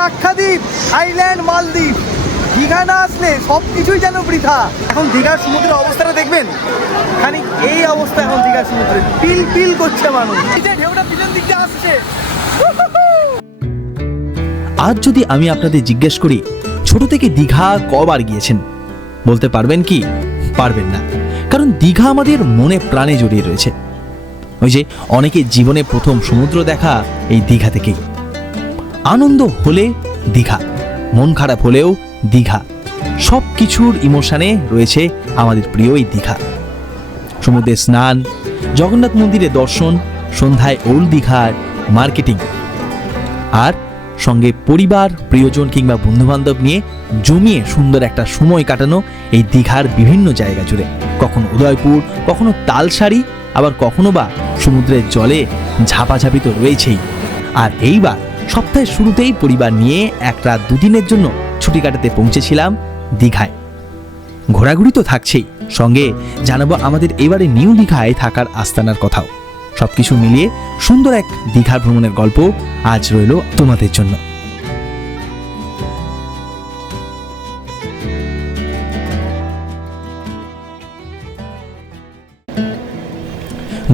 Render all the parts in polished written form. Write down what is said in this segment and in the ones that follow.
Lakshadweep, island, মালদ্বীপ, দীঘা না আসলে সব কিছুই যেন বৃথা। এখন দীঘার সমুদ্রের অবস্থাটা দেখবেন, খানিক এই অবস্থা এখন দীঘার সমুদ্রে, পিল পিল করছে মানুষ, ঢেউটা পিছন দিক দিয়ে আসছে। আজ যদি আমি আপনাদের জিজ্ঞেস করি ছোট থেকে দীঘা কবার গিয়েছেন, বলতে পারবেন কি? পারবেন না, কারণ দীঘা আমাদের মনে প্রাণে জড়িয়ে রয়েছে। ওই যে অনেকের জীবনে প্রথম সমুদ্র দেখা এই দীঘা থেকেই। আনন্দ হলে দীঘা, মন খারাপ হলেও দীঘা, সব কিছুর ইমোশনে রয়েছে আমাদের প্রিয় এই দীঘা। সমুদ্রে স্নান, জগন্নাথ মন্দিরে দর্শন, সন্ধ্যায় ওল্ড দীঘার মার্কেটিং, আর সঙ্গে পরিবার, প্রিয়জন কিংবা বন্ধুবান্ধব নিয়ে জমিয়ে সুন্দর একটা সময় কাটানো এই দীঘার বিভিন্ন জায়গা জুড়ে। কখনো উদয়পুর, কখনো তালসারি, আবার কখনো বা সমুদ্রের জলে ঝাপাঝাপি তো রয়েছেই। আর এইবার সপ্তাহের শুরুতেই পরিবার নিয়ে এক রাত দুদিনের জন্য ছুটি কাটাতে পৌঁছেছিলাম দীঘায়। ঘোরাঘুরি তো থাকছেই, সঙ্গে জানাবো আমাদের এবারে নিউ দীঘায় থাকার আস্তানার কথাও। সবকিছু মিলিয়ে সুন্দর এক দীঘা ভ্রমণের গল্প আজ রইল তোমাদের জন্য।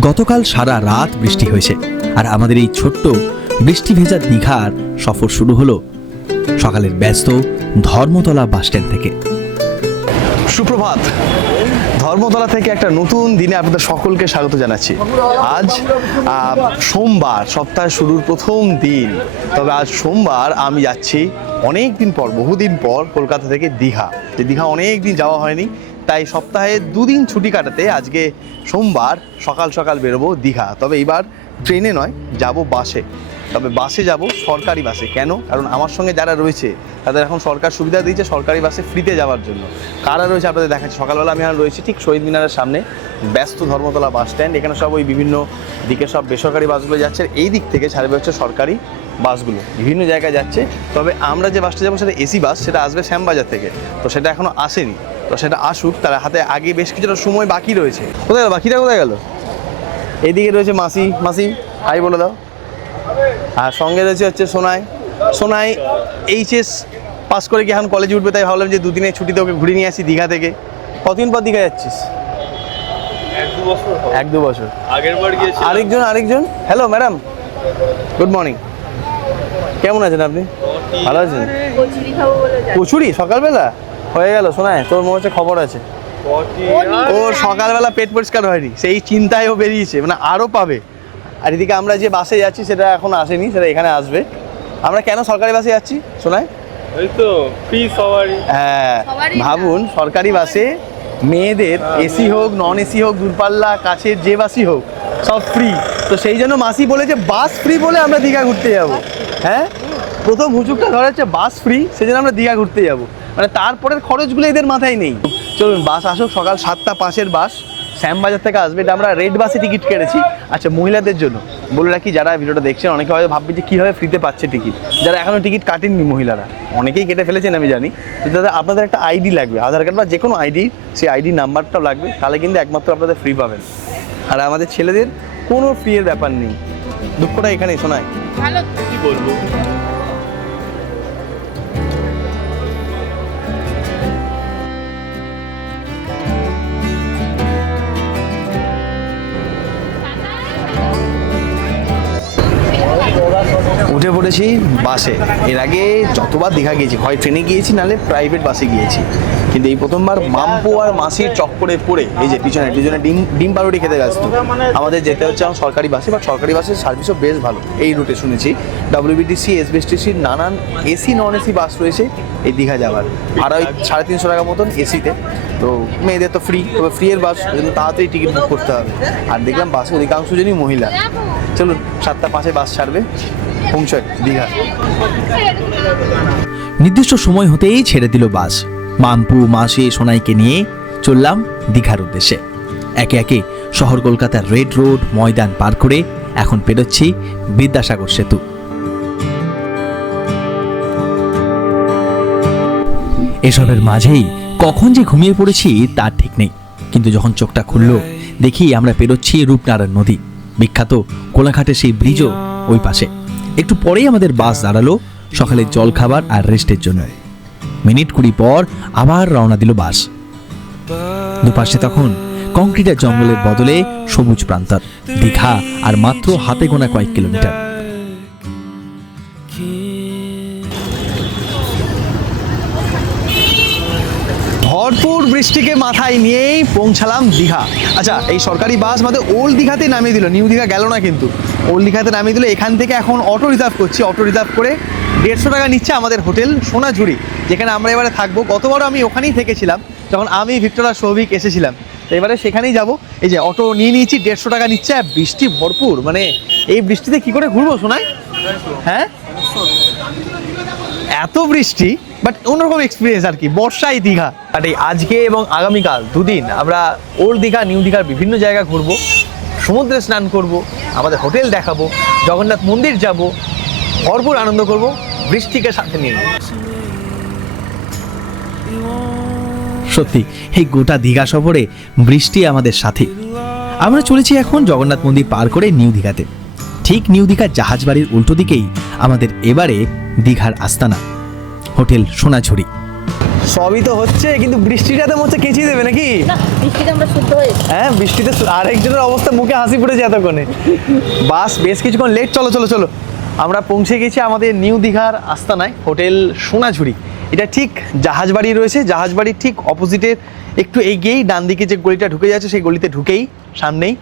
গতকাল সারা রাত বৃষ্টি হয়েছে, আর আমাদের এই ছোট্ট বৃষ্টি ভেজা দীঘার সফর শুরু হলো সকালের ব্যস্ত ধর্মতলা বাসস্ট্যান্ড থেকে। সুপ্রভাত। ধর্মতলা থেকে একটা নতুন দিনে আপনাদের সকলকে স্বাগত জানাচ্ছি। আজ সোমবার, সপ্তাহের শুরুর প্রথম দিন। তবে আজ সোমবার আমি যাচ্ছি অনেক দিন পর, বহুদিন পর কলকাতা থেকে দীঘা। যে দীঘা অনেক দিন যাওয়া হয়নি, তাই সপ্তাহে দুদিন ছুটি কাটাতে আজকে সোমবার সকাল সকাল বেরোবো দীঘা। তবে এবার ট্রেনে নয়, যাব বাসে। তবে বাসে যাব সরকারি বাসে। কেন? কারণ আমার সঙ্গে যারা রয়েছে তাদের এখন সরকার সুবিধা দিয়েছে সরকারি বাসে ফ্রিতে যাওয়ার জন্য। কারা রয়েছে আপনাদের দেখাচ্ছি। সকালবেলা আমি এখন রয়েছি ঠিক শহীদ মিনারের সামনে, ব্যস্ত ধর্মতলা বাস স্ট্যান্ড। এখানে সব ওই বিভিন্ন দিকে সব বেসরকারি বাসগুলো যাচ্ছে, এই দিক থেকে ছাড়বে হচ্ছে সরকারি বাসগুলো, বিভিন্ন জায়গায় যাচ্ছে। তবে আমরা যে বাসটা যাবো সেটা এসি বাস, সেটা আসবে শ্যামবাজার থেকে। তো সেটা এখনও আসেনি, তো সেটা আসুক। তার হাতে আগে বেশ কিছুটা সময় বাকি রয়েছে। কোথায় গেল বাকিটা, কোথায় গেল? এইদিকে রয়েছে মাসি। মাসি হাই বলে দাও। আর সঙ্গে রয়েছে হচ্ছে সোনাই এইচএস পাস করে কি এখন কলেজে উঠবে, তাই ভাবলাম যে দুদিনের ছুটিতে ওকে ঘুরে নিয়ে আসি দীঘা থেকে। কতদিন পর দীঘা যাচ্ছিস? এক দু বছর আগের বার গিয়েছি। আরেকজন হ্যালো ম্যাডাম, গুড মর্নিং। কেমন আছেন আপনি? ভালো আছেন? কচুরি সকালবেলা হয়ে গেল? শোনায় তোর মনে হচ্ছে খবর আছে, ওর সকালবেলা পেট পরিষ্কার হয়নি, সেই চিন্তায় ও বেরিয়েছে, মানে আরও পাবে। আর এদিকে আমরা যে বাসে যাচ্ছি সেটা এখন আসেনি, সেটা এখানে আসবে। আমরা কেন সরকারি বাসে যাচ্ছি শোনায়? ওই তো ফ্রি সবারই। হ্যাঁ, ভাবুন সরকারি বাসে মেয়েদের এসি হোক নন এসি হোক দূরপাল্লা কাছের যে বাসই হোক সব ফ্রি। তো সেই জন্য মাসি বলেছে বাস ফ্রি বলে আমরা দীঘা ঘুরতে যাব। হ্যাঁ, প্রথম হুজুকটা ধরা হচ্ছে বাস ফ্রি, সেই জন্য আমরা দীঘা ঘুরতে যাব। মানে তারপরের খরচগুলো এদের মাথায় নেই। চলুন বাস আসুক, সকাল 7:05 বাস শ্যামবাজার থেকে আসবে। এটা আমরা রেড বাসে টিকিট কেটেছি। আচ্ছা, মহিলাদের জন্য বলে রাখি, যারা ভিডিওটা দেখছেন অনেকে হয়তো ভাববে যে কীভাবে ফ্রিতে পাচ্ছে টিকিট। যারা এখনও টিকিট কাটেননি মহিলারা, অনেকেই কেটে ফেলেছেন আমি জানি, দাদা আপনাদের একটা আইডি লাগবে, আধার কার্ড বা যে কোনো আইডি, সেই আইডি নাম্বারটাও লাগবে, তাহলে কিন্তু একমাত্র আপনাদের ফ্রি পাবেন। আর আমাদের ছেলেদের কোনো ফ্রি এর ব্যাপার নেই। দুঃখটা এখানেই শোনায়। ভালো কি বলবো, উঠে পড়েছি বাসে। এর আগে যতবার দীঘা গিয়েছি হয় ট্রেনে গিয়েছি, নাহলে প্রাইভেট বাসে গিয়েছি, কিন্তু এই প্রথমবার মাম্পু আর মাসির চক্করে পড়ে এই যে পিছনে ডিম পাউরুটি খেতে ব্যস্ত আমাদের যেতে হচ্ছে আমার সরকারি বাসে। বাট সরকারি বাসের সার্ভিসও বেশ ভালো। এই রুটে শুনেছি WBTC, SBSTCর নানান এসি নন এসি বাস রয়েছে এই দীঘা যাওয়ার। ভাড়া ওই 350 টাকা মতন এসিতে। তো মেয়েদের তো ফ্রি, তবে ফ্রি এর বাস, ওই জন্য তাড়াতাড়ি টিকিট বুক করতে হবে। আর দেখলাম বাসে অধিকাংশ জনই মহিলা। চলুন 7:05 বাস ছাড়বে, পৌঁছয় দীঘা। নির্দিষ্ট সময় হতেই ছেড়ে দিল বাস। মাম্পু, মাসি, সোনাইকে নিয়ে চললাম দীঘার উদ্দেশ্যে। একে একে শহর কলকাতার রেড রোড ময়দান পার করে এখন পেরোচ্ছি বিদ্যাসাগর সেতু। এসবের মাঝেই কখন যে ঘুমিয়ে পড়েছি তার ঠিক নেই, কিন্তু যখন চোখটা খুলল দেখি আমরা পেরোচ্ছি রূপনারায়ণ নদী, বিখ্যাত কোলাঘাটের সেই ব্রিজও ওই পাশে। একটু পরেই আমাদের বাস দাঁড়ালো সকালে জলখাবার আর রেস্টের জন্য। মিনিট 20 পর আবার রওনা দিল বাস। দুপাশে তখন কংক্রিটের জঙ্গলের বদলে সবুজ প্রান্তর, দীঘা আর মাত্র হাতে গোনা কয়েক কিলোমিটার। ভরপুর বৃষ্টিকে মাথায় নিয়েই পৌঁছালাম দীঘা। আচ্ছা, এই সরকারি বাস আমাদের ওল্ড দীঘাতে নামিয়ে দিল, নিউ দীঘা গেল না কিন্তু, ওল্ড দীঘাতে নামিয়ে দিল। এখান থেকে এখন অটো রিজার্ভ করছি, অটো রিজার্ভ করে 150 টাকা নিচ্ছে আমাদের হোটেল সোনাঝুরি, যেখানে আমরা এবারে থাকবো। গতবারও আমি ওখানেই থেকেছিলাম যখন আমি, ভিক্টর আর সৌভিক এসেছিলাম, তো এবারে সেখানেই যাব। এই যে অটো নিয়ে নিয়েছি, 150 টাকা নিচ্ছে। বৃষ্টি ভরপুর, মানে এই বৃষ্টিতে কি করে ঘুরবো শোনায়? হ্যাঁ, এত বৃষ্টি, বাট অন্যরকম এক্সপিরিয়েন্স আর কি, বর্ষায় দীঘা। আর এই আজকে এবং আগামীকাল দুদিন আমরা ওল্ড দীঘা নিউ দীঘার বিভিন্ন জায়গা ঘুরবো, সমুদ্রে স্নান করব, আমাদের হোটেল দেখাবো, জগন্নাথ মন্দির যাব, ভরপুর আনন্দ করব বৃষ্টিকে সাথে নিয়ে। সত্যি এই গোটা দীঘা সফরে বৃষ্টি আমাদের সাথে। আমরা চলেছি এখন জগন্নাথ মন্দির পার করে নিউ দীঘাতে। ঠিক নিউ দীঘার জাহাজবাড়ির উল্টো দিকেই আমাদের এবারে দীঘার আস্তানা, হোটেল সোনাঝুরি। সবই তো হচ্ছে, কিন্তু বৃষ্টিটাতে মধ্যে কেচিয়ে দেবে নাকি? বৃষ্টিতে আমরা শুদ্ধ হয়েছি। হ্যাঁ, বৃষ্টিতে আরেকজনের অবস্থা, মুখে হাসি পড়েছে এতক্ষণে। বাস বেশ কিছুক্ষণ লেট। চলো চলো চলো, আমরা পৌঁছে গেছি আমাদের নিউ দীঘার আস্তানায়, হোটেল সোনাঝুরি। এটা ঠিক জাহাজবাড়ি রয়েছে, জাহাজবাড়ির ঠিক অপোজিটের একটু এগিয়েই ডান দিকে যে গলিটা ঢুকে যাচ্ছে, সেই গলিতে ঢুকেই সামনেই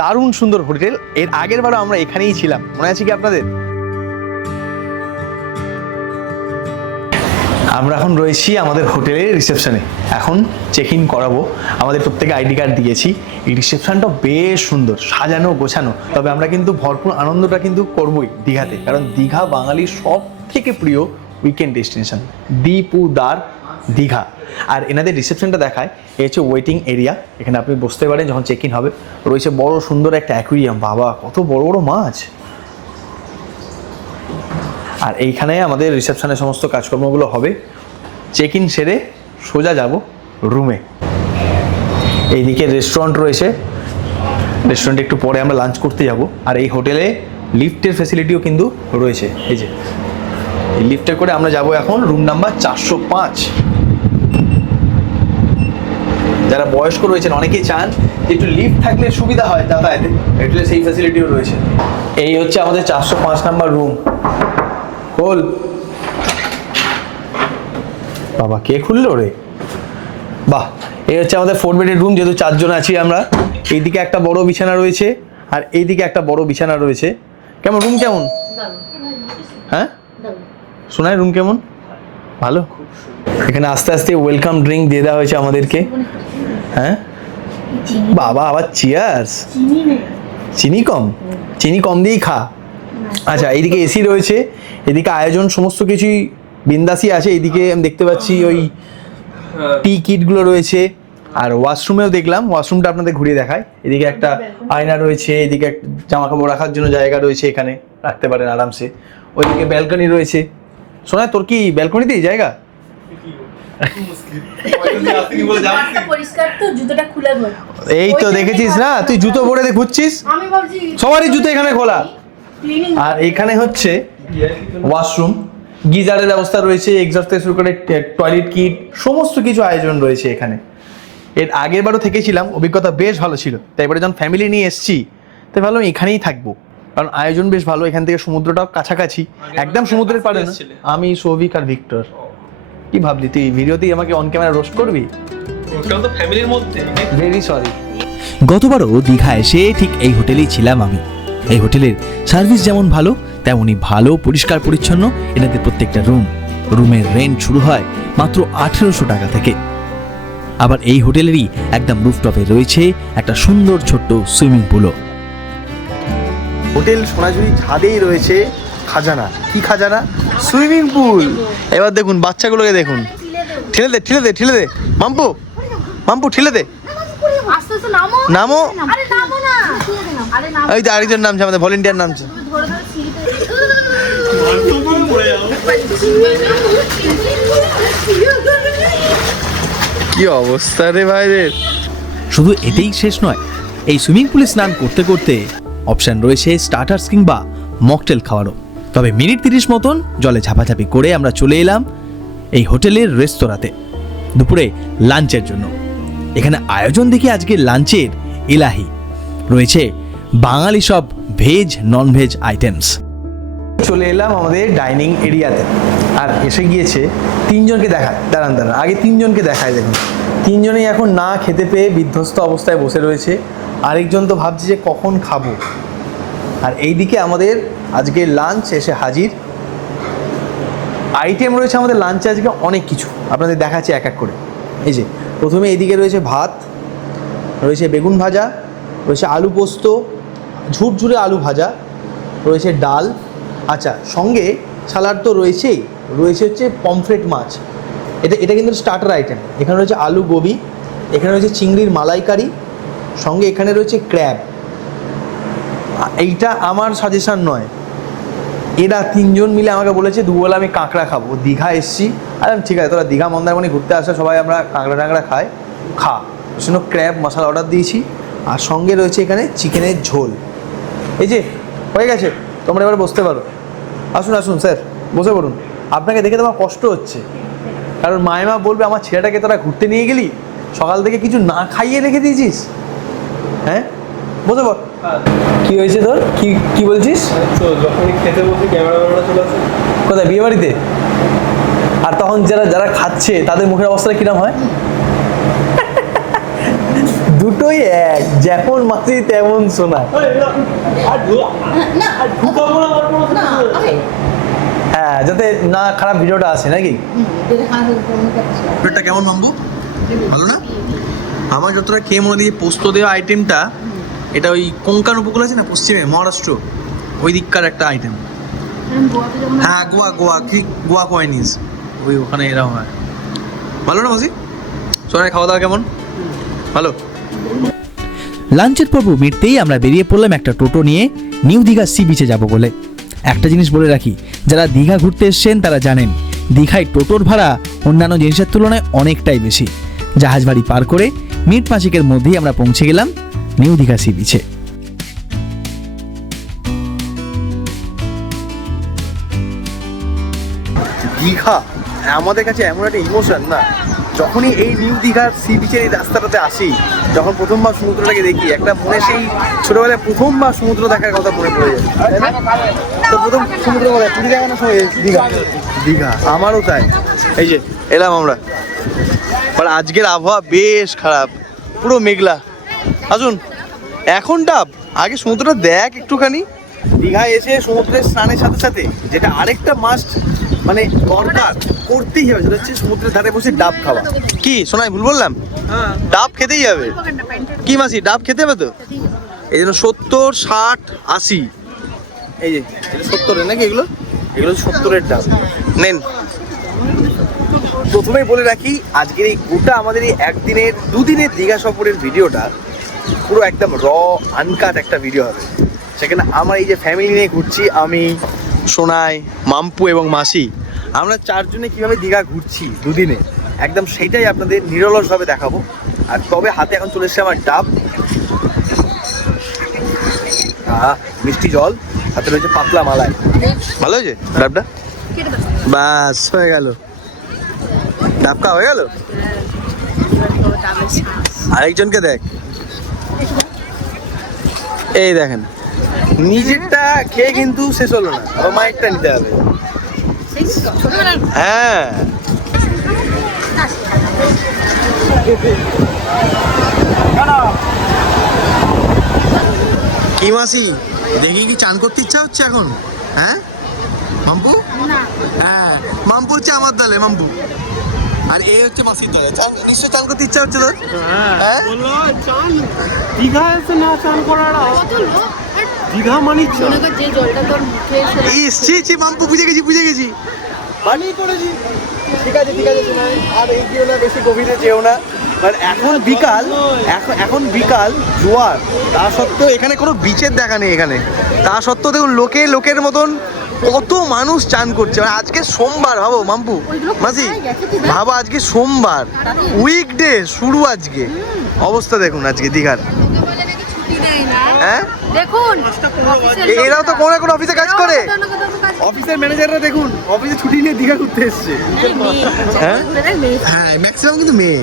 দারুণ সুন্দর হোটেল। এর আগের বারও আমরা এখানেই ছিলাম, মনে আছে কি আপনাদের? আমরা এখন রয়েছি আমাদের হোটেলের রিসেপশনে, এখন চেক ইন করাবো। আমাদের প্রত্যেকে আইডি কার্ড দিয়েছি। এই রিসেপশনটা বেশ সুন্দর, সাজানো গোছানো। তবে আমরা কিন্তু ভরপুর আনন্দটা কিন্তু করবোই দীঘাতে, কারণ দীঘা বাঙালির সব থেকে প্রিয় উইকেন্ড ডেস্টিনেশন, দ্বীপুদার দীঘা। আর এনাদের রিসেপশনটা দেখায়, এই হচ্ছে ওয়েটিং এরিয়া, এখানে আপনি বসতে পারেন যখন চেক ইন হবে। রয়েছে বড় সুন্দর একটা অ্যাকুয়ারিয়াম, বাবা কত বড় বড় মাছ। আর এইখানে আমাদের রিসেপশনের সমস্ত কাজকর্মগুলো হবে। চেক ইন সেরে সোজা যাব রুমে। এইদিকে রেস্টুরেন্ট রয়েছে, রেস্টুরেন্টে একটু পরে আমরা লাঞ্চ করতে যাব। আর এই হোটেলে লিফটের ফ্যাসিলিটিও কিন্তু রয়েছে। এই যে এই লিফটে করে আমরা যাব এখন রুম নাম্বার 405। যারা বয়স্ক রয়েছেন অনেকেই চান যে একটু লিফট থাকলে সুবিধা হয় যাতায়াতে, হোটেলে সেই ফ্যাসিলিটিও রয়েছে। এই হচ্ছে আমাদের 405 নাম্বার রুম। খোল বাবা, কে খুললো রে? বাহ, এই হচ্ছে আমাদের 4 বেডের রুম, যেহেতু 4 জন আছি আমরা। এইদিকে একটা বড় বিছানা রয়েছে আর এইদিকে একটা বড় বিছানা রয়েছে। কেমন রুম, কেমন? হ্যাঁ শোনায় রুম কেমন? ভালো। এখানে আস্তে আস্তে ওয়েলকাম ড্রিঙ্ক দিয়ে দেওয়া হয়েছে আমাদেরকে। হ্যাঁ বাবা, আবার চিয়ার্স। চিনি কম, চিনি কম দিয়েই খা। আচ্ছা, এইদিকে এসি রয়েছে, এদিকে আয়োজন সমস্ত কিছুই বিন্দাসই আছে। এইদিকে আমি দেখতে পাচ্ছি ওই টি কিটগুলো রয়েছে। আর ওয়াশরুমেও দেখলাম, ওয়াশরুমটা আপনাদের ঘুরিয়ে দেখায়। এদিকে একটা আয়না রয়েছে, এদিকে জামা কাপড় রাখার জন্য জায়গা রয়েছে, এখানে রাখতে পারেন আরামসে। ওইদিকে ব্যালকনি রয়েছে। শোনায় তোর কি ব্যালকনিতেই জায়গা? এই তো দেখেছিস না, তুই জুতো পরে ঘুরছিস, সবারই জুতো এখানে খোলা। আর এখানে হচ্ছে ওয়াশরুম, গিজারের ব্যবস্থা রয়েছে, এক্সস্ট থেকে শুরু করে টয়লেট কিট, সমস্ত কিছু আয়োজন রয়েছে এখানে। এর আগের বারও থেকেছিলাম, অভিজ্ঞতা বেশ ভালো ছিল। তাই এবারে যখন ফ্যামিলি নিয়ে এসেছি, তাই ভাবলাম এখানেই থাকবো, কারণ আয়োজন বেশ ভালো। এখান থেকে সমুদ্রটাও কাছাকাছি, একদম সমুদ্রের পাড়ে না। আমি, সৌভিক আর ভিক্টর। কি ভাবলি তুই ভিডিওতেই আমাকে অন ক্যামেরা রোস্ট করবি? তো ফ্যামিলির মধ্যে ভেরি সরি। গতবারও দীঘা এসে ঠিক এই হোটেলেই ছিলাম আমি। এই হোটেলের সার্ভিস যেমন ভালো, তেমনই ভালো পরিষ্কার পরিচ্ছন্ন এনাদের প্রত্যেকটা রুম। রুমের রেন্ট শুরু হয় মাত্র 1800 টাকা থেকে। আবার এই হোটেলেরই একদম রুফটপে রয়েছে একটা সুন্দর ছোট্ট সুইমিং পুলও। হোটেল সোনাঝুরি ছাদেই রয়েছে খাজানা। কি খাজানা? Swimming pool. এবার দেখুন বাচ্চাগুলোকে দেখুন, ঠেলে দে ঠেলে দে ঠেলে দে, মাম্পু মাম্পু ঠেলে দে, নামো। এই তো আরেকজন নামছে, আমাদের ভলেন্টিয়ার নামছে। কি অবস্থা রে ভাইদের। শুধু এটাই শেষ নয়, এই সুইমিং পুলে স্নান করতে করতে অপশন রয়েছে স্টার্টার্স কিংবা মকটেল খাওয়ারও। তবে মিনিট 30 মতন জলে ঝাপাঝাপি করে আমরা চলে এলাম এই হোটেলের রেস্তোরাঁতে দুপুরে লাঞ্চের জন্য। এখানে আয়োজন দেখি আজকে লাঞ্চের এলাহি, রয়েছে বাঙালি সব ভেজ নন ভেজ আইটেমস। চলে এলাম আমাদের ডাইনিং এরিয়াতে, আর এসে গিয়েছে তিনজনকে দেখায়। দাঁড়ান আগে তিনজনকে দেখায়। দেখুন তিনজনেই এখন না খেতে পেয়ে বিধ্বস্ত অবস্থায় বসে রয়েছে। আরেকজন তো ভাবছে যে কখন খাবো। আর এইদিকে আমাদের আজকে লাঞ্চ এসে হাজির। আইটেম রয়েছে আমাদের লাঞ্চে আজকে অনেক কিছু, আপনাদের দেখাচ্ছি এক এক করে। এই যে প্রথমে এইদিকে রয়েছে ভাত, রয়েছে বেগুন ভাজা, রয়েছে আলু পোস্ত, ঝুরঝুরে আলু ভাজা, রয়েছে ডাল, আচ্ছা সঙ্গে সালাড তো রয়েছেই, রয়েছে হচ্ছে পমফ্রেট মাছ। এটা কিন্তু স্টার্টার আইটেম। এখানে রয়েছে আলু গোবি, এখানে রয়েছে চিংড়ির মালাইকারি, সঙ্গে এখানে রয়েছে ক্র্যাব। এইটা আমার সাজেশন নয়, এরা তিনজন মিলে আমাকে বলেছে দুবেলা আমি কাঁকড়া খাবো, দীঘা এসছি। আর ঠিক আছে, তোরা দীঘা মন্দারমণি ঘুরতে আসা, সবাই আমরা কাঁকড়া টাঁকড়া খাই, খা। সেজন্য ক্র্যাব মশলা অর্ডার দিয়েছি, আর সঙ্গে রয়েছে এখানে চিকেনের ঝোল। এই যে হয়ে গেছে, তোমরা এবার বসতে পারো। আসুন আসুন স্যার, বসে পড়ুন। আপনাকে দেখে তোমার কষ্ট হচ্ছে, কারণ মায়েমা বলবে আমার ছেলেটাকে তোরা ঘুরতে নিয়ে গেলি, সকাল থেকে কিছু না খাইয়ে রেখে দিয়েছিস। হ্যাঁ বসে পড়। কি হয়েছে তোর? কি বলছিস? তো যখনই খেতে বসে ক্যামেরা চলে আসে। কোথায়? বিয়ে বাড়িতে? আর তখন যারা খাচ্ছে তাদের মুখের অবস্থা কিরম হয়? দুটোই এক, যেমন মাসি তেমন সোনা। হ্যাঁ, যাতে না খারাপ ভিডিওটা আসে নাকি? ভিডিওটা কেমন মাম্বু? ভালো না? আমার যতটা খেয়ে মনে দিয়ে পোস্ত দেওয়া আইটেমটা, এটা ওই কোঙ্কান উপকূল আছে না পশ্চিমে, মহারাষ্ট্র, ওই দিককার একটা আইটেম। হ্যাঁ গোয়া কয়েনিস, ওই ওখানে এরকম হয়। ভালো না মাসি? সোনার খাওয়া দাওয়া কেমন? ভালো। লাঞ্চের পর্ব মিটতেই আমরা বেরিয়ে পড়লাম একটা টোটো নিয়ে নিউ দীঘা সি বিচে যাব বলে। একটা জিনিস বলে রাখি, যারা দীঘা ঘুরতে এসছেন তারা জানেন দীঘায় টোটোর ভাড়া অন্যান্য জিনিসের তুলনায় অনেকটাই বেশি। জাহাজ বাড়ি পার করে মিনিট 5 মধ্যেই আমরা পৌঁছে গেলাম নিউ দীঘা সি বিচে। দীঘা আমাদের কাছে এমন একটা ইমোশন না, যখনই এই নিউ দীঘার সি বিচের এই রাস্তাটাতে আসি, যখন প্রথমবার সমুদ্রটাকে দেখি, একটা মনে সেই ছোটবেলায় প্রথমবার সমুদ্র দেখার কথা মনে পড়ে যায়। তো প্রথম সমুদ্র কোথায়? পুরী দেখানোর সময় দীঘা। আমারও তাই। এই যে এলাম আমরা, বাট আজকের আবহাওয়া বেশ খারাপ, পুরো মেঘলা। আসুন এখন ডাব, আগে সমুদ্রটা দেখ একটুখানি। দীঘায় এসে সমুদ্রের স্নানের সাথে সাথে যেটা আরেকটা মাস্ট মানে দরকার করতেই হবে, সেটা হচ্ছে সমুদ্রের ধারে বসে ডাব খাওয়া। কি শোনাই ভুল বললাম? ডাব খেতেই হবে। কি মাসি, ডাব খেতে হবে তো? এই জন্য 70, 60, 80, এই যে 70-এর নাকি এগুলো 70-এর ডাব নেন। প্রথমেই বলে রাখি, আজকের এই গোটা আমাদের এই একদিনের 2 দিনের দীঘা সফরের ভিডিওটা পুরো একদম আনকাট একটা ভিডিও হবে। সেখানে আমার এই যে ফ্যামিলি নিয়ে ঘুরছি, আমি, সোনাই, মাম্পু এবং মাসি, আমরা 4 জনে কীভাবে দীঘা ঘুরছি 2 দিনে, একদম সেইটাই আপনাদের নিরলসভাবে দেখাবো। আর তবে হাতে এখন চলে এসেছে আমার ডাব, মিষ্টি জল, হাতে রয়েছে পাতলা মালাই। ভালো হয়েছে ডাবটা? বাস হয়ে গেল, ডাব খাওয়া হয়ে গেল। আরেকজনকে দেখ, এই দেখেন, নিজেরটা খেয়ে কিন্তু শেষ হলো না, আবার মায়েরটা নিতে হবে। হ্যাঁ কি মাসি, দেখি কি চান করতে ইচ্ছা হচ্ছে এখন? হ্যাঁ মাম্পু? হ্যাঁ মাম্পু হচ্ছে আমার দলে, মাম্পু। আর এই হচ্ছে মাসির দলে। নিশ্চয় চান করতে ইচ্ছা হচ্ছে তোর? হ্যাঁ দীঘা এসে না চান করার দীঘা মানে যে জলটা তোর মুখে এসে মাম্পু বুঝে গেছি। বানিয়ে করেছি। ঠিক আছে শোনাই, আর এগিয়েও না, বেশি গভীরে যেও না। বাট এখন বিকাল জোয়ার, তা সত্ত্বেও এখানে কোনো বিচের দেখা নেই এখানে। তা সত্ত্বেও দেখুন লোকের মতন কত মানুষ চান করছে। মানে আজকে সোমবার, ভাবো মাম্পু মাসি, ভাবো আজকে সোমবার, উইকডে শুরু আজকে। অবস্থা দেখুন আজকে দীঘার। হ্যাঁ দেখুন এরাও তো কোনো না কোনো অফিসে কাজ করে। অফিসের ম্যানেজাররা দেখুন অফিসে ছুটি নিয়ে দীঘা ঘুরতে এসছে। হ্যাঁ? হ্যাঁ ম্যাক্সিমাম কিন্তু মেয়ে,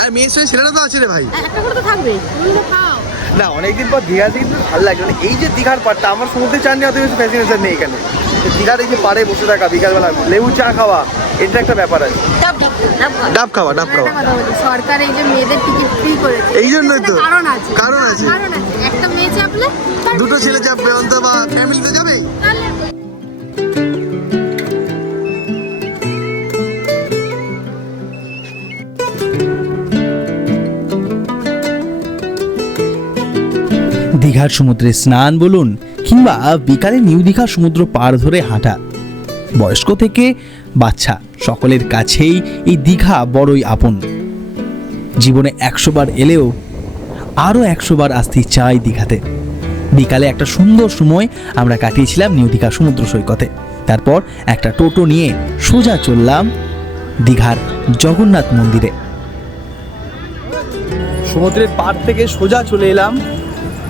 আর মেয়ের সঙ্গে ছেলেরা তো আছে রে ভাই। একটা করে তো থাকবে, তুমি তো খাও। না অনেকদিন পর দীঘাতে কিন্তু ভালো লাগে, মানে এই যে দীঘার পাড়টা, আমার সমুদ্রে চান নিয়ে অত বেশি ফ্যাসিনেশন নেই এখানে। দীঘার এই যে পাড়ে বসে থাকা বিকালবেলা লেবু চা খাওয়া, এটা একটা ব্যাপার আছে। ডাব খাওয়া একটা কথা বলি, সরকার এই যে মেয়েদের টিকিট ফ্রি করেছে, এই জন্যই তো। কারণ আছে, কারণ আছে। একটা মেয়ে চাপলে দুটো ছেলে যাবে অন্তত বা ফ্যামিলিতে যাবে। তাহলে দীঘার সমুদ্রে স্নান বলুন কিংবা বিকালে নিউ দীঘা সমুদ্র পার ধরে হাঁটা, বয়স্ক থেকে বাচ্চা সকলের কাছেই এই দীঘা বড়ই আপন। জীবনে 100 বার এলেও আরও 100 বার আসতে চাই দীঘাতে। বিকালে একটা সুন্দর সময় আমরা কাটিয়েছিলাম নিউ দীঘা সমুদ্র সৈকতে। তারপর একটা টোটো নিয়ে সোজা চললাম দীঘার জগন্নাথ মন্দিরে। সমুদ্রের পাড় থেকে সোজা চলে এলাম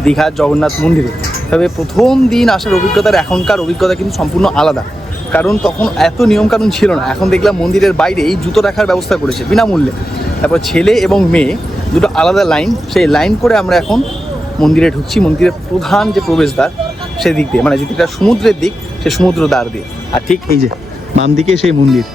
দীঘার জগন্নাথ মন্দিরে। তবে প্রথম দিন আসার অভিজ্ঞতার এখনকার অভিজ্ঞতা কিন্তু সম্পূর্ণ আলাদা, কারণ তখন এত নিয়মকানুন ছিল না। এখন দেখলাম মন্দিরের বাইরে এই জুতো রাখার ব্যবস্থা করেছে বিনামূল্যে। তারপর ছেলে এবং মেয়ে দুটো আলাদা লাইন, সেই লাইন করে আমরা এখন মন্দিরে ঢুকছি। মন্দিরের প্রধান যে প্রবেশদ্বার সেদিক দিয়ে, মানে যেদিকটা সমুদ্রের দিক, সে সমুদ্র দ্বার দিয়ে। আর ঠিক এই যে বাম দিকে সেই মন্দির।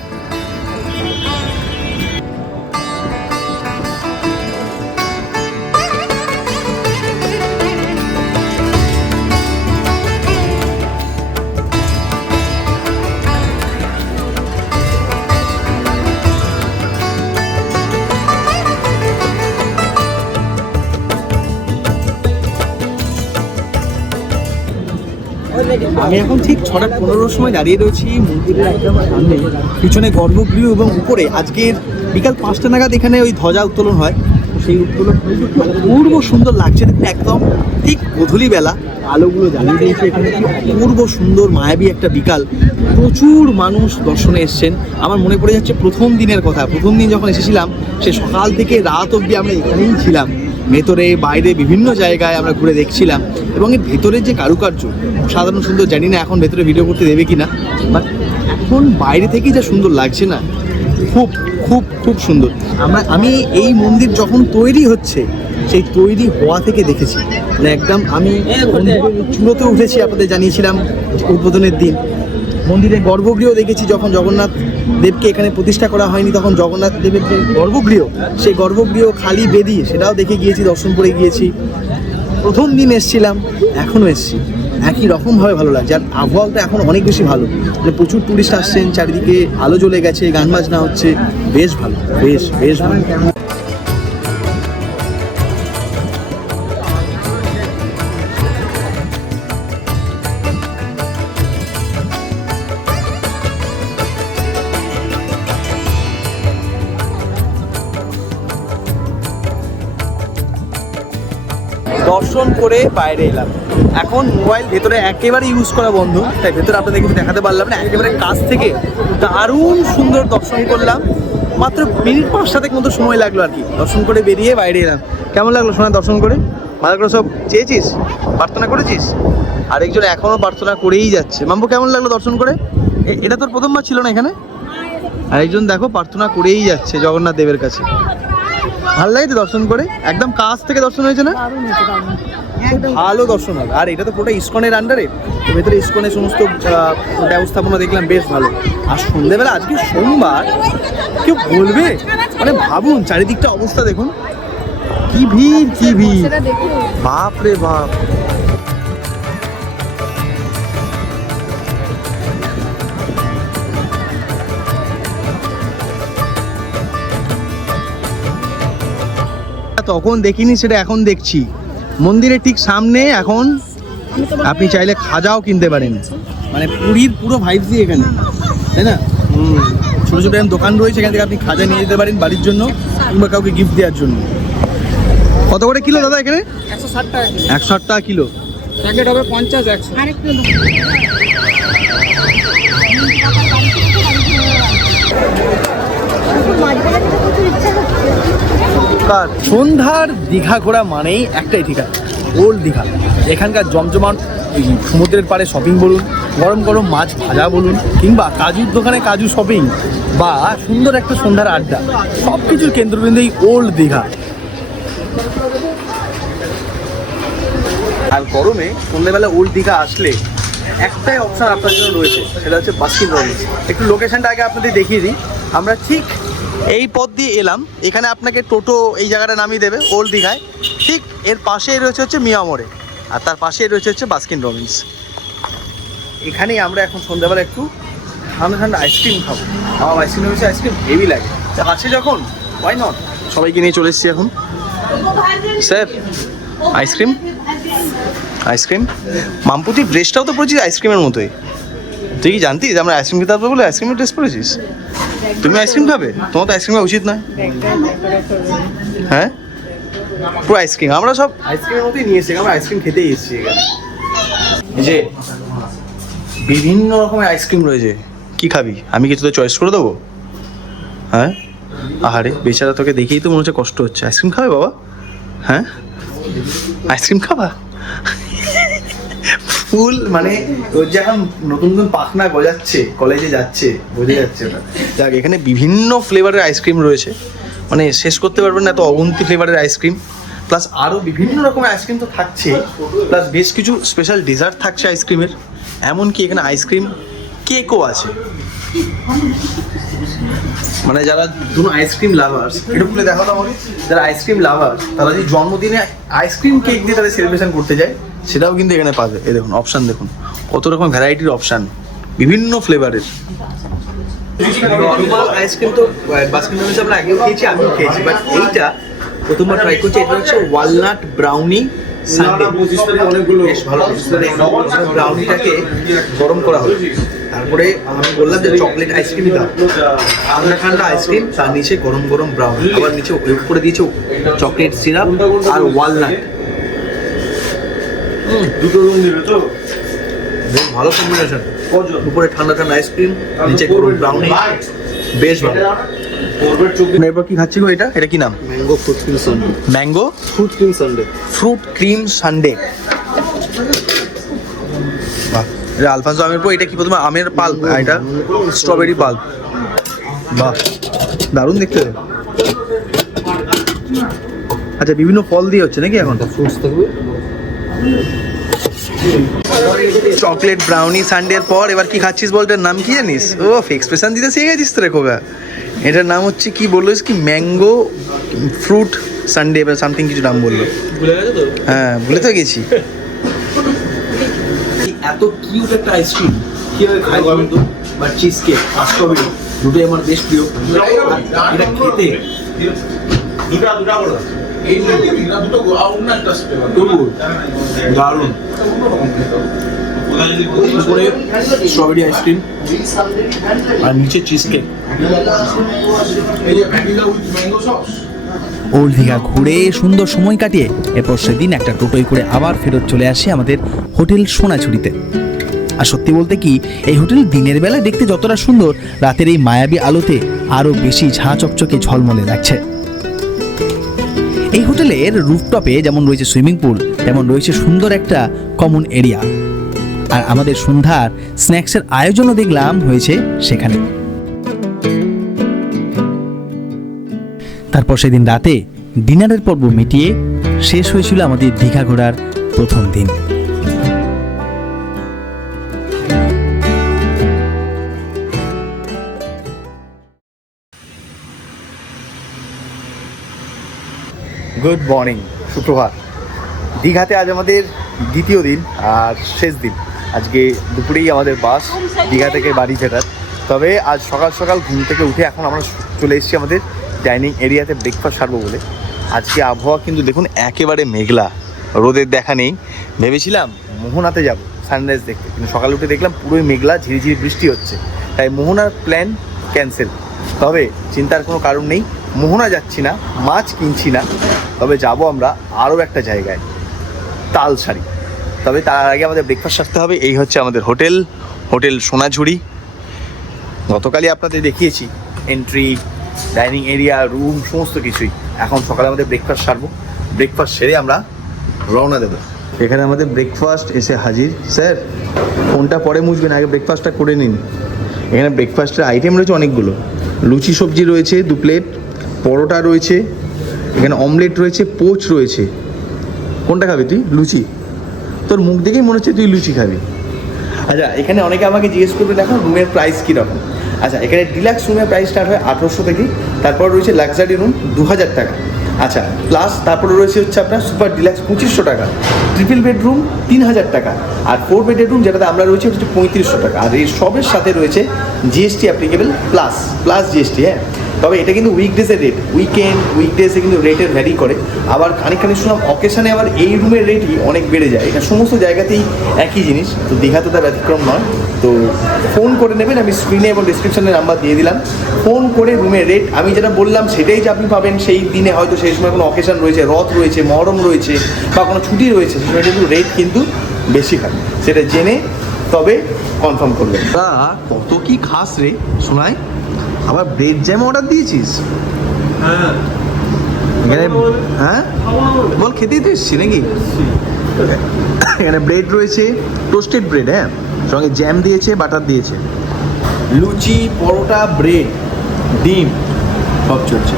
আমি এখন ঠিক 6:15 সময় দাঁড়িয়ে রয়েছি মন্দিরের একদম সামনে। পিছনে গর্ভগৃহ এবং উপরে আজকের বিকাল 5টা নাগাদ এখানে ওই ধ্বজা উত্তোলন হয়। সেই উত্তোলন মানে পূর্ব সুন্দর লাগছে দেখুন, একদম ঠিক গধূলি বেলা আলোগুলো জ্বালিয়ে দিয়েছে এখানে। পূর্ব সুন্দর মায়াবী একটা বিকাল, প্রচুর মানুষ দর্শনে এসছেন। আমার মনে পড়ে যাচ্ছে প্রথম দিনের কথা। প্রথম দিন যখন এসেছিলাম সে সকাল থেকে রাত অবধি আমরা এখানেই ছিলাম। ভেতরে বাইরে বিভিন্ন জায়গায় আমরা ঘুরে দেখছিলাম, এবং এর ভেতরের যে কারুকার্য সাধারণ সুন্দর। জানি না এখন ভেতরে ভিডিও করতে দেবে কিনা, বাট এখন বাইরে থেকেই যা সুন্দর লাগছে না, খুব খুব খুব সুন্দর। আমি এই মন্দির যখন তৈরি হচ্ছে সেই তৈরি হওয়া থেকে দেখেছি, মানে একদম আমি চুলোতে উঠেছি, আপনাদের জানিয়েছিলাম উদ্বোধনের দিন। মন্দিরের গর্ভগৃহ দেখেছি, যখন জগন্নাথ দেবকে এখানে প্রতিষ্ঠা করা হয়নি তখন জগন্নাথ দেবের যে গর্ভগৃহ, সেই গর্ভগৃহ খালি বেদি, সেটাও দেখে গিয়েছি, দর্শন করে গিয়েছি। প্রথম দিন এসছিলাম, এখনও এসছি, একই রকমভাবে ভালো লাগছে। আর আবহাওয়াটা এখন অনেক বেশি ভালো, মানে প্রচুর টুরিস্ট আসছেন, চারিদিকে আলো জ্বলে গেছে, গান বাজনা হচ্ছে, বেশ ভালো, বেশ বেশ ভালো। দর্শন করে বাইরে এলাম। এখন মোবাইল ভেতরে একেবারে ইউজ করা বন্ধ, তাই ভেতরে আপনাদেরকে দেখাতে পারলাম না। একেবারে কাছ থেকে দারুণ সুন্দর দর্শন করলাম। মাত্র মিনিট 5-7 মতো সময় লাগলো আর কি, দর্শন করে বেরিয়ে বাইরে এলাম। কেমন লাগলো সোনা দর্শন করে? ভালো করে সব চেয়েছিস, প্রার্থনা করেছিস? আরেকজন এখনও প্রার্থনা করেই যাচ্ছে। মাম্বু কেমন লাগলো দর্শন করে? এটা তোর প্রথমবার ছিল না এখানে? আরেকজন দেখো প্রার্থনা করেই যাচ্ছে জগন্নাথ দেবের কাছে। ভালো লাগছে দর্শন করে? একদম কাছ থেকে দর্শন হয়েছে না? ভালো দর্শন হবে। আর এটা তো পুরোটা ইসকনের আন্ডারে, ভেতরে ইসকনের সমস্ত ব্যবস্থাপনা দেখলাম, বেশ ভালো। আর সন্ধ্যেবেলা আজকে সোমবার, কেউ বলবে, মানে ভাবুন চারিদিকটা অবস্থা দেখুন, কি ভিড় কি ভিড়, বাপ রে বাপ। তখন দেখিনি, সেটা এখন দেখছি। মন্দিরের ঠিক সামনে এখন আপনি চাইলে খাজাও কিনতে পারেন, মানে পুরীর পুরো ভাইবস দিয়ে এখানে, তাই না? ছোটো ছোটো এরকম দোকান রয়েছে, এখান থেকে আপনি খাজা নিয়ে যেতে পারেন বাড়ির জন্য কিংবা কাউকে গিফট দেওয়ার জন্য। কত করে কিলো দাদা এখানে? 160 টাকা কিলো। 160 টাকা কিলো। প্যাকেট হবে 50-100। আরেকটু সন্ধ্যার দীঘা ঘোরা মানেই একটাই ঠিকানা, ওল্ড দীঘা। এখানকার জমজমাট সমুদ্রের পাড়ে শপিং বলুন, গরম গরম মাছ ভাজা বলুন, কিংবা কাজুর দোকানে কাজু শপিং, বা সুন্দর একটা সন্ধ্যার আড্ডা, সব কিছুর কেন্দ্রবিন্দু এই ওল্ড দীঘা। আর গরমে সন্ধ্যেবেলা ওল্ড দীঘা আসলে একটাই অপশন আপনার জন্য রয়েছে, সেটা হচ্ছে বাস্কিন রবিন্স। একটু লোকেশনটা আগে আপনাদের দেখিয়ে দিই। আমরা ঠিক এই পথ দিয়ে এলাম, এখানে আপনাকে টোটো এই জায়গাটা নামিয়ে দেবে ওল্ড দীঘায়। ঠিক এর পাশেই রয়েছে হচ্ছে মিয়া মোড়ে, আর তার পাশেই রয়েছে হচ্ছে বাস্কিন রবিন্স। এখানেই আমরা এখন সন্ধ্যাবেলা একটু ঠান্ডা ঠান্ডা আইসক্রিম খাবো। আমার আইসক্রিম রয়েছে, আইসক্রিম হেভি লাগে আছে যখন, ওয়াই নট। সবাইকে নিয়ে চলে এসেছি এখন। Sir ice cream, ice cream. মামপুতির ড্রেসটাও তো পরেছিস আইসক্রিমের মতোই। তুই কি জানতিস আমরা আইসক্রিম খেতে হবে বলে আইসক্রিমের ড্রেস পরেছিস? তুমি আইসক্রিম খাবে? তোমার তো আইসক্রিম খাওয়া উচিত নয়। হ্যাঁ, পুরো আইসক্রিম। আমরা সব আইসক্রিমের মতোই নিয়ে এসেছি, আমরা আইসক্রিম খেতেই এসেছি এখানে। এই যে বিভিন্ন রকমের আইসক্রিম রয়েছে, কি খাবি? আমি কিছু তো চয়েস করে দেবো? হ্যাঁ, আহারে বেচারা, তোকে দেখেই তো মনে হচ্ছে কষ্ট হচ্ছে। আইসক্রিম খাবে বাবা? হ্যাঁ, আইসক্রিম খাবা? ফুল মানে ওর যে এখন নতুন নতুন পাখনা গজাচ্ছে, কলেজে যাচ্ছে, বোঝা যাচ্ছে ওটা। যাক, এখানে বিভিন্ন ফ্লেভারের আইসক্রিম রয়েছে, মানে শেষ করতে পারবেন না এত অগুন্তি ফ্লেভারের আইসক্রিম। প্লাস আরও বিভিন্ন রকমের আইসক্রিম তো থাকছে, প্লাস বেশ কিছু স্পেশাল ডেজার্ট থাকছে আইসক্রিমের। এমনকি এখানে আইসক্রিম কেকও আছে। মানে যারা ধরুন আইসক্রিম লাভার্স, একটু খুলে দেখো তো আমাকে, যারা আইসক্রিম লাভার্স তারা যদি জন্মদিনে আইসক্রিম কেক দিয়ে তাদের সেলিব্রেশন করতে যায়, সেটাও কিন্তু এখানে পাবে। এই দেখুন অপশান, দেখুন কত রকম ভ্যারাইটির অপশান, বিভিন্ন ফ্লেভারের। নর্মাল আইসক্রিম তো বাস্কিন রবিন্স আমরা আগেও খেয়েছি, আমিও খেয়েছি, বাট এইটা প্রথমবার ট্রাই করছি। এটা হচ্ছে ওয়ালনাট ব্রাউনি সানডে। অনেকগুলো বেশ ভালো। ব্রাউনিটাকে গরম করা হলো, তারপরে আমি বললাম যে চকলেট আইসক্রিমই দাও, ঠান্ডা ঠান্ডা আইসক্রিম, তার নিচে গরম গরম ব্রাউনি, আবার নিচে করে দিয়েছে চকলেট সিরাপ আর ওয়ালনাট। দুটো রুম দিবে তো? বেশ ভালো কম্বিনেশন। উপরে ঠান্ডা ঠান্ডা আইসক্রিম, নিচে গরম ব্রাউনি, বেশ ভালো। এরপর কি খাচ্ছি গো? এটা কি নাম? Mango fruit cream Sunday. Mango fruit cream Sunday. Fruit cream Sunday. বাহ, এটা আলফানসো আমের পর। এটা কি প্রথমে আমের পাল্প, এটা স্ট্রবেরি পাল্প। বাহ, দারুণ দেখতে। আচ্ছা, বিভিন্ন ফল দিয়ে হচ্ছে নাকি এখন? ফ্রুটস থাকবে। চকলেট ব্রাউনি সানডের পর এবার কি খাচ্ছিস বল? এটার নাম কি জানিস? ও এক্সপ্রেশন দিতে শিখে গেছিস তো রে খোকা। এটার নাম হচ্ছে কি বললিস? কি ম্যাঙ্গো ফ্রুট সানডে বা সামথিং কিছু নাম বললো। ভুলে গেছো তো? হ্যাঁ, ভুলে তো গেছি। এত কিউট একটা আইসক্রিম কিভাবে খাই বলুন তো? বা চিজ কেক আর স্ট্রবেরি দুটোই আমার বেশ প্রিয়। এটা খেতে দারুণ। উপরে স্ট্রবেরি আইসক্রিম আর নিচে চিজ কেক। ওল্ড দীঘা ঘুরে সুন্দর সময় কাটিয়ে এরপর সেদিন একটা টোটোয় করে আবার ফেরত চলে আসি আমাদের হোটেল সোনাঝুরিতে। আর সত্যি বলতে কি, এই হোটেল দিনের বেলা দেখতে যতটা সুন্দর, রাতের এই মায়াবী আলোতে আরও বেশি ঝাঁ চকচকে ঝলমলে লাগছে। এই হোটেলের রুফটপে যেমন রয়েছে সুইমিং পুল, তেমন রয়েছে সুন্দর একটা কমন এরিয়া। আর আমাদের সন্ধ্যার স্ন্যাক্সের আয়োজনও দেখলাম হয়েছে সেখানে। তারপর সেদিন রাতে ডিনারের পর্ব মিটিয়ে শেষ হয়েছিল আমাদের দীঘা ঘোরার প্রথম দিন। গুড মর্নিং, সুপ্রভাত। দীঘাতে আজ আমাদের দ্বিতীয় দিন আর শেষ দিন। আজকে দুপুরেই আমাদের বাস দীঘা থেকে বাড়ি ফেরার। তবে আজ সকাল সকাল ঘুম থেকে উঠে এখন আমরা চলে এসেছি আমাদের ডাইনিং এরিয়াতে ব্রেকফাস্ট সারবো বলে। আজকে আবহাওয়া কিন্তু দেখুন একেবারে মেঘলা, রোদের দেখা নেই। ভেবেছিলাম মোহনাতে যাব সানরাইজ দেখতে, কিন্তু সকালে উঠে দেখলাম পুরোই মেঘলা, ঝিরিঝিরি বৃষ্টি হচ্ছে। তাই মোহনার প্ল্যান ক্যান্সেল। তবে চিন্তার কোনো কারণ নেই, মোহনা যাচ্ছি না, মাছ কিনছি না। তবে যাব আমরা আরও একটা জায়গায়, তালসারি। তবে তার আগে আমাদের ব্রেকফাস্ট সারতে হবে। এই হচ্ছে আমাদের হোটেল, হোটেল সোনাঝুরি। গতকালই আপনাদের দেখিয়েছি এন্ট্রি, ডাইনিং এরিয়া, রুম, সমস্ত কিছুই। এখন সকালে আমাদের ব্রেকফাস্ট সারবো। ব্রেকফাস্ট সেরে আমরা রওনা দেবো। এখানে আমাদের ব্রেকফাস্ট এসে হাজির। স্যার ফোনটা পরে মুছবেন, আগে ব্রেকফাস্টটা করে নিন। এখানে ব্রেকফাস্টের আইটেম রয়েছে অনেকগুলো, লুচি সবজি রয়েছে 2 প্লেট, পরোটা রয়েছে, এখানে অমলেট রয়েছে, পোচ রয়েছে। কোনটা খাবি তুই? লুচি? তোর মুখ দেখেই মনে হচ্ছে তুই লুচি খাবি। আচ্ছা, এখানে অনেকে আমাকে জিজ্ঞেস করবে দেখো রুমের প্রাইস কীরকম। আচ্ছা, এখানে ডিলাক্স রুমের প্রাইস স্টার্ট হয় 1800 থেকে, তারপর রয়েছে লাক্সারি রুম 2000 টাকা। আচ্ছা, প্লাস তারপরে রয়েছে হচ্ছে আপনার সুপার ডিলাক্স 2500 টাকা, ট্রিপল বেডরুম 3000 টাকা, আর 4 বেডরুম যেটাতে আমরা রয়েছে হচ্ছে 3500 টাকা। আর এই সবের সাথে রয়েছে জিএসটি অ্যাপ্লিকেবল প্লাস জিএসটি। হ্যাঁ, তবে এটা কিন্তু উইকডেজের রেট, উইকডেজে কিন্তু রেটের ভ্যারি করে। আবার খানিকখানি শুনলাম অকেশানে আবার এই রুমের রেটই অনেক বেড়ে যায়। এটা সমস্ত জায়গাতেই একই জিনিস, তো দীঘাতে তার ব্যতিক্রম নয়। তো ফোন করে নেবেন, আমি স্ক্রিনে এবং ডিসক্রিপশনে নাম্বার দিয়ে দিলাম। ফোন করে রুমের রেট আমি যেটা বললাম সেটাই যে আপনি পাবেন সেই দিনে, হয়তো সেই সময় কোনো অকেশান রয়েছে, রথ রয়েছে, মহরম রয়েছে বা কোনো ছুটি রয়েছে, সেই সময় কিন্তু রেট কিন্তু বেশি হয়। সেটা জেনে তবে কনফার্ম করবেন। কত কি খাস রে শোনায়, আবার ব্রেড জ্যাম অর্ডার দিয়েছিস? হ্যাঁ এখানে হ্যাঁ বল, খেতেই তো এসছি নাকি? এখানে ব্রেড রয়েছে, টোস্টেড ব্রেড, হ্যাঁ, সঙ্গে জ্যাম দিয়েছে, বাটার দিয়েছে, লুচি, পরোটা, ব্রেড, ডিম সব চলছে।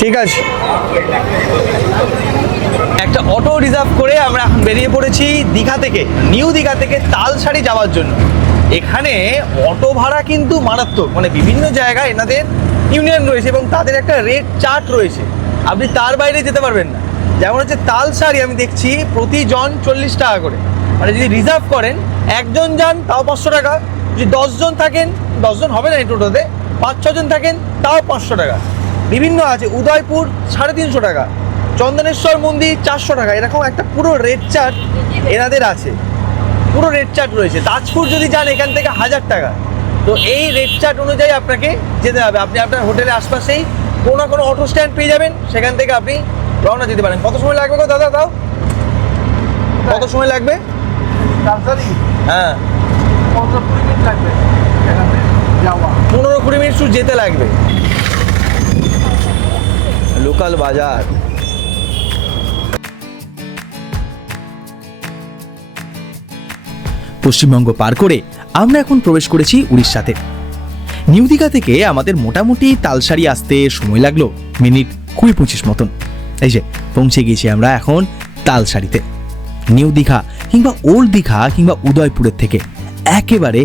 ঠিক আছে, একটা অটো রিজার্ভ করে আমরা এখন বেরিয়ে পড়েছি দীঘা থেকে, নিউ দীঘা থেকে তালসারি যাওয়ার জন্য। এখানে অটো ভাড়া কিন্তু মারাত্মক, মানে বিভিন্ন জায়গায় এনাদের ইউনিয়ন রয়েছে এবং তাদের একটা রেট চার্ট রয়েছে, আপনি তার বাইরে যেতে পারবেন না। যেমন হচ্ছে তালসারি আমি দেখছি প্রতিজন 40 টাকা করে, মানে যদি রিজার্ভ করেন একজন যান তাও 500 টাকা, যদি 10 জন থাকেন, 10 জন হবে না এই টোটোতে, 5-6 জন থাকেন তাও 500 টাকা। বিভিন্ন আছে, উদয়পুর 350 টাকা, চন্দনেশ্বর মন্দির 400 টাকা, এরকম একটা পুরো রেট চার্ট এনাদের আছে, পুরো রেট চার্ট রয়েছে। তাজপুর যদি যান এখান থেকে 1000 টাকা। তো এই রেট চার্ট অনুযায়ী আপনাকে যেতে হবে। আপনি আপনার হোটেলের আশপাশেই কোনো না কোনো অটো স্ট্যান্ড পেয়ে যাবেন, সেখান থেকে আপনি রওনা দিতে পারেন। কত সময় লাগবে গো দাদা? তাও কত সময় লাগবে? হ্যাঁ, 15-20 মিনিট শুধু যেতে লাগবে। লোকাল বাজার, পশ্চিমবঙ্গ পার করে আমরা এখন প্রবেশ করেছি উড়িষ্যাতে। নিউ দীঘা থেকে আমাদের মোটামুটি তালসারি আসতে সময় লাগলো মিনিট 20-25 মতন। এই যে পৌঁছে গেছি আমরা এখন তালসারিতে। নিউ দীঘা কিংবা ওল্ড দীঘা কিংবা উদয়পুরের থেকে একেবারে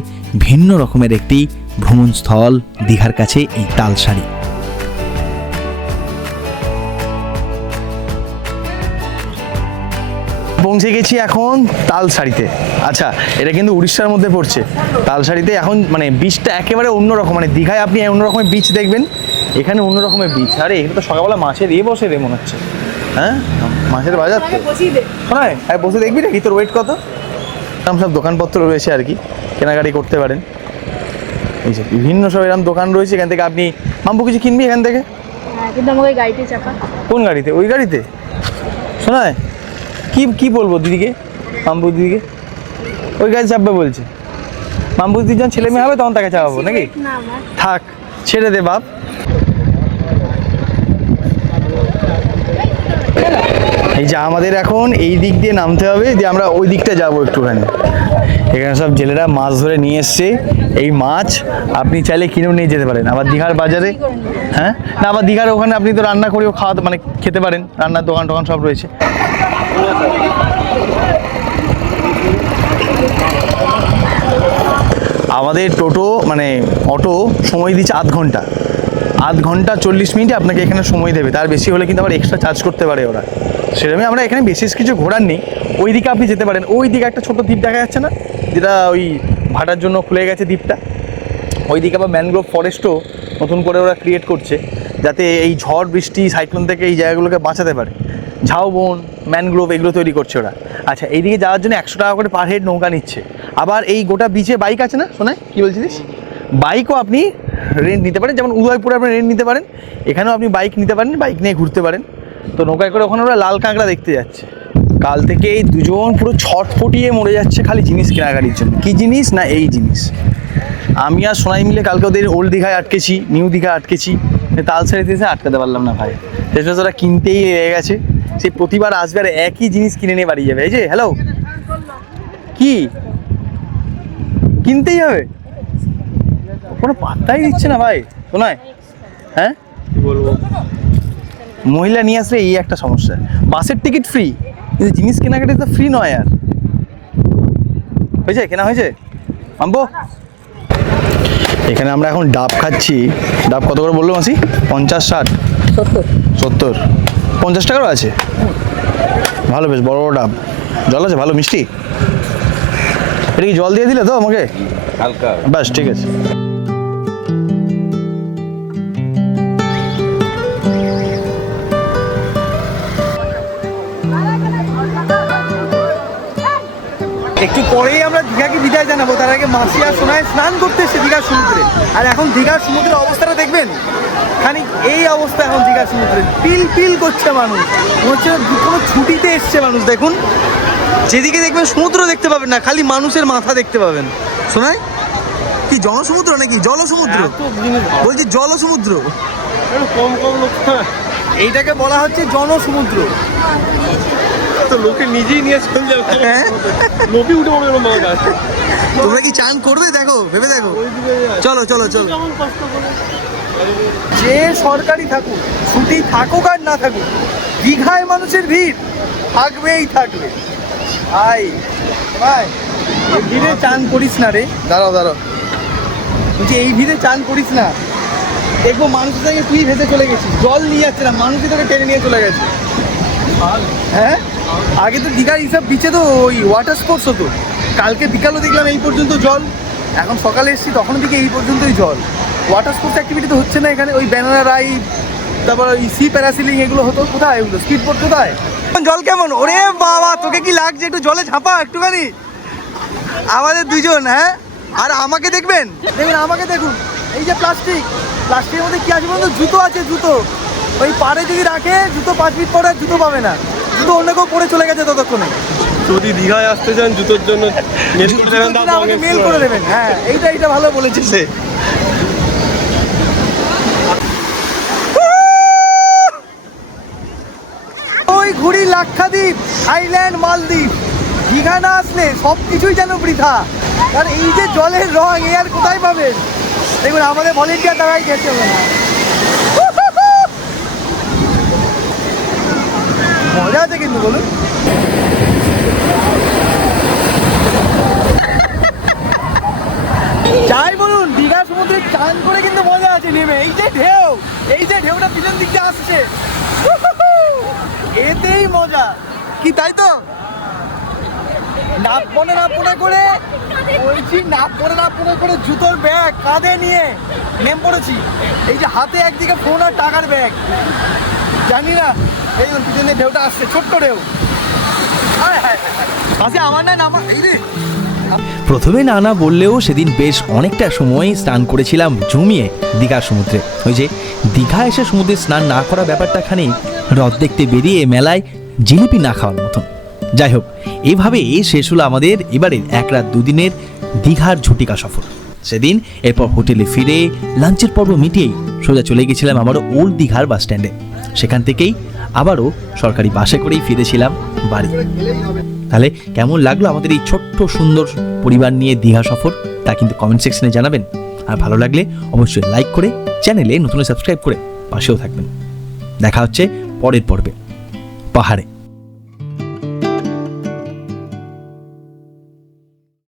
ভিন্ন রকমের একটি ভ্রমণস্থল দীঘার কাছে এই তালসারি। পৌঁছে গেছি এখন তালসারিতে। আচ্ছা, এটা কিন্তু উড়িষ্যার মধ্যে পড়ছে। তালসারিতে এখন মানে বীচটা একেবারে অন্যরকম, মানে দীঘায় আপনি অন্য রকমের বীচ দেখবেন, এখানে অন্য রকমের বীচ। আরে এখানে তো সকালবেলা মাছের বসে রে মনে হচ্ছে, হ্যাঁ মাছের বাজার তো শোনায়। আর বসে দেখবি নাকি? তোর ওয়েট কত? সব দোকানপত্র রয়েছে আর কি, কেনাকাটি করতে পারেন। এই যে বিভিন্ন সব এরকম দোকান রয়েছে, এখান থেকে আপনি মাম্পু কিছু কিনবি এখান থেকে। কিন্তু আমাকে গাড়িতে চাপা। কোন গাড়িতে? ওই গাড়িতে শোনায়। কি বলবো দিদিকে, মাম্পু দিদিকে? ওই গাড়ি চাপবে বলছে। মাম্পু দিদি যখন ছেলে মেয়ে হবে তখন তাকে চাপাবো নাকি? না আমার থাক, ছেড়ে দে বাপ। এই যে আমাদের এখন এই দিক দিয়ে নামতে হবে, দিয়ে আমরা ওই দিকটা যাবো একটুখানি। এখানে সব জেলেরা মাছ ধরে নিয়ে এসছে, এই মাছ আপনি চাইলে কিনেও নিয়ে যেতে পারেন। আবার দীঘার বাজারে, হ্যাঁ না, আবার দীঘার ওখানে আপনি তো রান্না করেও খাওয়াতে মানে খেতে পারেন, রান্নার দোকান টোকান সব রয়েছে। আমাদের টোটো মানে অটো সময় দিচ্ছে আধ ঘন্টা 40 মিনিটে আপনাকে এখানে সময় দেবে। তার বেশি হলে কিন্তু আবার এক্সট্রা চার্জ করতে পারে ওরা। সেরকমই আমরা এখানে বিশেষ কিছু ঘোরার নেই। ওই দিকে আপনি যেতে পারেন, ওই দিকে একটা ছোটো দ্বীপ দেখা যাচ্ছে না, যেটা ওই ভাটার জন্য খুলে গেছে দ্বীপটা। ওই দিকে আবার ম্যানগ্রোভ ফরেস্টও নতুন করে ওরা ক্রিয়েট করছে, যাতে এই ঝড় বৃষ্টি সাইক্লোন থেকে এই জায়গাগুলোকে বাঁচাতে পারে। ঝাউবন, ম্যানগ্রোভ এগুলো তৈরি করছে ওরা। আচ্ছা, এইদিকে যাওয়ার জন্য 100 টাকা করে পার হেড নৌকা নিচ্ছে। আবার এই গোটা বিচে বাইক আছে না শোনায়, কী বলছিলিস? বাইকও আপনি রেন্ট নিতে পারেন, যেমন উদয়পুরে আপনি রেন্ট নিতে পারেন, এখানেও আপনি বাইক নিতে পারেন, বাইক নিয়ে ঘুরতে পারেন। তো নৌকায় করে ওখানে ওরা লাল কাঁকড়া দেখতে যাচ্ছে। কাল থেকে এই দুজন পুরো ছটফটিয়ে মরে যাচ্ছে খালি জিনিস কেনাকাটির জন্য। কী জিনিস না, এই জিনিস। আমি আর সোনাই মিলে কালকে ওদের ওল্ড দীঘায় আটকেছি, নিউ দীঘায় আটকেছি, তালসারিতে এসে আটকাতে পারলাম না ভাই। শেষে ওরা কিনতেই লেগে গেছে, সে প্রতিবার আসবে আর একই জিনিস কিনে নিয়ে বাড়ি যাবে। এই যে হ্যালো, কি কিনতেই হবে? কোনো পাত্তাই দিচ্ছে না ভাই শোনায়। হ্যাঁ কি বলবো, মহিলা নিয়ে আসলে এই একটা সমস্যা। বাসের টিকিট ফ্রি, কিন্তু জিনিস কেনাকাটি তো ফ্রি নয়। আর হয়েছে কেনা হয়েছে আনবো। এখানে আমরা এখন ডাব খাচ্ছি। ডাব কত করে বললো মাসি? 50, 60, 70, 50 টাকারও আছে। ভালো, বেশ বড় বড় ডাব। জল আছে ভালো মিষ্টি? এটা কি জল দিয়ে দিলে তো আমাকে? হালকা। ব্যাস ঠিক আছে। একটু পরেই আমরা দীঘাকে বিদায় জানাবো। তার আগে মাসি আর সোনায় স্নান করতে এসছে দীঘার সমুদ্রে। আর এখন দীঘার সমুদ্রের অবস্থাটা দেখবেন, খানিক এই অবস্থা এখন দীঘার সমুদ্রে। পিল পিল করছে মানুষ, মনে হচ্ছে কোনো ছুটিতে এসছে মানুষ। দেখুন, যেদিকে দেখবেন সমুদ্র দেখতে পাবেন না, খালি মানুষের মাথা দেখতে পাবেন। শোনায় কি জনসমুদ্র নাকি জলসমুদ্র? বলছি জলসমুদ্র, কম কম লোক এইটাকে বলা হচ্ছে জনসমুদ্র। তো লোকে নিজেই নিয়ে চলে যাবে। হ্যাঁ, লোকে উঠে পড়বে মাছ গাছ। তোমরা কি চান করবে? দেখো, ভেবে দেখো। চলো চলো চলো। কেমন কষ্ট করে। যে সরকারি থাকুক, ছুটি থাকুক আর না থাকুক, দীঘায় মানুষের ভিড় থাকবেই থাকবে। ভাই ভাই, এই ভিড়ে চান করিস না রে। দাঁড়াও দাঁড়াও, বলছি এই ভিড়ে চান করিস না। দেখবো মানুষের সঙ্গে তুই ভেসে চলে গেছিস, জল নিয়ে যাচ্ছে না, মানুষই তোকে টেনে নিয়ে চলে গেছে। হ্যাঁ, আগে তো দীঘার হিসাব বিচে তো ওই ওয়াটার স্পোর্টস হতো। কালকে বিকালও দেখলাম এই পর্যন্ত জল, এখন সকালে এসেছি তখন দিকে এই পর্যন্তই জল। ওয়াটার স্পোর্টস অ্যাক্টিভিটি তো হচ্ছে না এখানে। ওই ব্যানানা রাইড, তারপর ওই সি প্যারাসিলিং, এগুলো হতো। কোথায় এগুলো? স্পিড বোট কোথায়? জল কেমন? ওরে বাবা, তোকে কি লাগছে? একটু জলে ঝাঁপা একটুখানি। আমাদের দুজন, হ্যাঁ। আর আমাকে দেখবেন, দেখবেন আমাকে দেখুন। এই যে প্লাস্টিক, প্লাস্টিকের মধ্যে কি আছে বলুন তো? জুতো আছে, জুতো। ওই পাড়ে যদি রাখে, জুতো 5 ফিট পরে জুতো পাবে না। জুতো অন্য কেউ পরে চলে গেছে ততক্ষণে। যদি দীঘায় আসতে চান জুতোর জন্য মেল করে দেবেন, দাম আমাকে মেল করে দেবেন। হ্যাঁ, এইটা ভালো বলেছে সে। ওই ঘুরি লাক্ষাদ্বীপ, থাইল্যান্ড, মালদ্বীপ, দীঘা না আসলে সব কিছুই যেন বৃথা। আর এই যে জলের রং, এ আর কোথায় পাবেন? দেখুন আমাদের ভলেন্টিয়ার দ্বারাই গেছে। মজা আছে কিন্তু, বলুন। যাই বলুন, দীঘা সমুদ্রে চান করে কিন্তু মজা আছে নেমে। এই যে ঢেউ, এই যে ঢেউটা পিছন দিক দিয়ে আসছে, এতেই মজা কি, তাই তো? নাপ মনে করে বলছি, নাপ মনে করে জুতোর ব্যাগ কাঁধে নিয়ে নেমে পড়েছি। এই যে হাতে একদিকে ফোন আর টাকার ব্যাগ, জানি না। এই পিছনে ঢেউটা আসছে, ছোট্ট ঢেউ। আচ্ছা, আমার না নামা এই রে। প্রথমে না বললেও সেদিন বেশ অনেকটা সময় স্নান করেছিলাম জমিয়ে দীঘার সমুদ্রে। ওই যে দীঘা এসে সমুদ্রে স্নান না করা ব্যাপারটা খানি হ্রদ দেখতে বেরিয়ে মেলায় জিলিপি না খাওয়ার মতন। যাই হোক, এভাবে শেষ হলো আমাদের এবারের 1 রাত 2 দিনের দীঘার ঝুটিকা সফর। সেদিন এরপর হোটেলে ফিরে লাঞ্চের পর্ব মিটিয়েই সোজা চলে গেছিলাম আবারও ওল্ড দীঘার বাস স্ট্যান্ডে। সেখান থেকেই আবারও সরকারি বাসে করেই ফিরেছিলাম বাড়ি। তাহলে কেমন লাগলো আমাদের এই ছোট্ট সুন্দর পরিবার নিয়ে দীঘা সফর, তা কিন্তু কমেন্ট সেকশনে জানাবেন। আর ভালো লাগলে অবশ্যই লাইক করে চ্যানেলে নতুন সাবস্ক্রাইব করে পাশেও থাকবেন। দেখা হচ্ছে পরের পর্বে পাহাড়ে।